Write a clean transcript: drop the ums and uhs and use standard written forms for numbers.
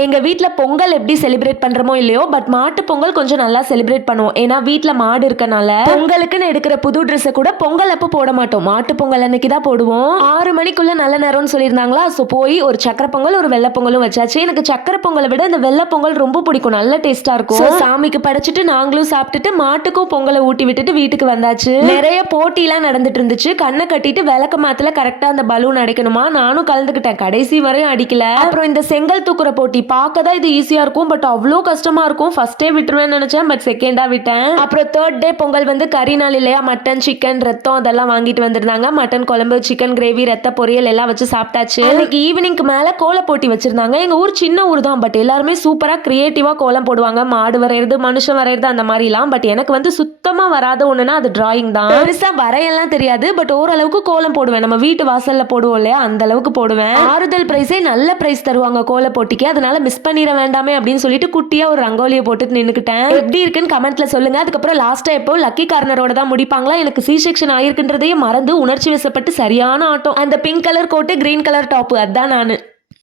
எங்க வீட்ல பொங்கல் எப்படி செலிப்ரேட் பண்றோமோ இல்லையோ, பட் மாட்டு பொங்கல் கொஞ்சம் நல்லா செலிப்ரேட் பண்ணுவோம். ஏன்னா வீட்ல மாடு இருக்கனால பொங்கலுக்குன்னு எடுக்கிற புது ட்ரெஸ் கூட பொங்கல் அப்ப போட மாட்டோம். மாட்டு பொங்கல் அன்னைக்கு தான் போடுவோம். 6 மணிக்குள்ள நல்ல நேரம்னு சொல்லியிருந்தாங்களா, சோ போய் ஒரு சக்கரை பொங்கல் ஒரு வெள்ளை பொங்கலும் வச்சாச்சு. எனக்கு சக்கரை பொங்கலை விட இந்த வெள்ளை பொங்கல் ரொம்ப பிடிக்கும், நல்ல டேஸ்டா இருக்கும். சாமிக்கு படைச்சிட்டு நாங்களும் சாப்பிட்டுட்டு மாட்டுக்கும் பொங்கலை ஊட்டி விட்டுட்டு வீட்டுக்கு வந்தாச்சு. நிறைய போட்டிலாம் நடந்துட்டு இருந்துச்சு. கண்ணை கட்டிட்டு விளக்கு மாத்துல கரெக்டா அந்த பலூன் அடிக்கணுமா, நானும் கலந்துக்கிட்டேன். கடைசி வரையும் அடிக்கல. அப்புறம் இந்த செங்கல் தூக்குற போட்டி பார்க்க தான் இது ஈஸியா இருக்கும், பட் அவ்வளோ கஷ்டமா இருக்கும். ஃபர்ஸ்ட் டே விட்டுருவேன்னு நினைச்சேன், பட் செகண்டா விட்டேன். அப்புறம் தேர்ட் டே பொங்கல் வந்து கறி நாள் இல்லையா, மட்டன் சிக்கன் ரத்தம் அதெல்லாம் வாங்கிட்டு வந்திருந்தாங்க. மட்டன் குழம்பு சிக்கன் கிரேவி ரத்த பொரியல் எல்லாம் வச்சு சாப்பிட்டாச்சு. அன்னைக்கு ஈவினிங்க்கு மேல கோல போட்டி வச்சிருந்தாங்க. எங்க ஊர் சின்ன ஊர் தான், பட் எல்லாருமே சூப்பரா கிரியேட்டிவா கோலம் போடுவாங்க. மாடு வரையிறது மனுஷன் வரையிறது அந்த மாதிரிலாம். பட் எனக்கு வந்து சுத்தமா வராத ஒண்ணுனா அது டிராயிங் தான். பெருசா வரையெல்லாம் தெரியாது, பட் ஓரளவுக்கு கோலம் போடுவேன். நம்ம வீட்டு வாசல்ல போடுவோம் இல்லையா, அந்த அளவுக்கு போடுவேன். ஆறுதல் பிரைஸே நல்ல பிரைஸ் தருவாங்க கோல போட்டிக்கு, அதனால மிஸ் பண்ணிட வேண்டாமே அப்படின்னு சொல்லிட்டு குட்டியா ஒரு ரங்கோலியை போட்டுட்டு நின்னுக்கிட்டேன். எப்படி இருக்குன்னு கமெண்ட்ல சொல்லுங்க. அதுக்கப்புறம் லாஸ்டா எப்போ லக்கி கார்னரோட தான் முடிப்பாங்களா, எனக்கு சி செக்ஷன் ஆயிருக்குன்றதையே மறந்து உணர்ச்சி வசப்பட்டு சரியான ஆட்டம். அந்த pink colour coat green colour top அதான் நானு.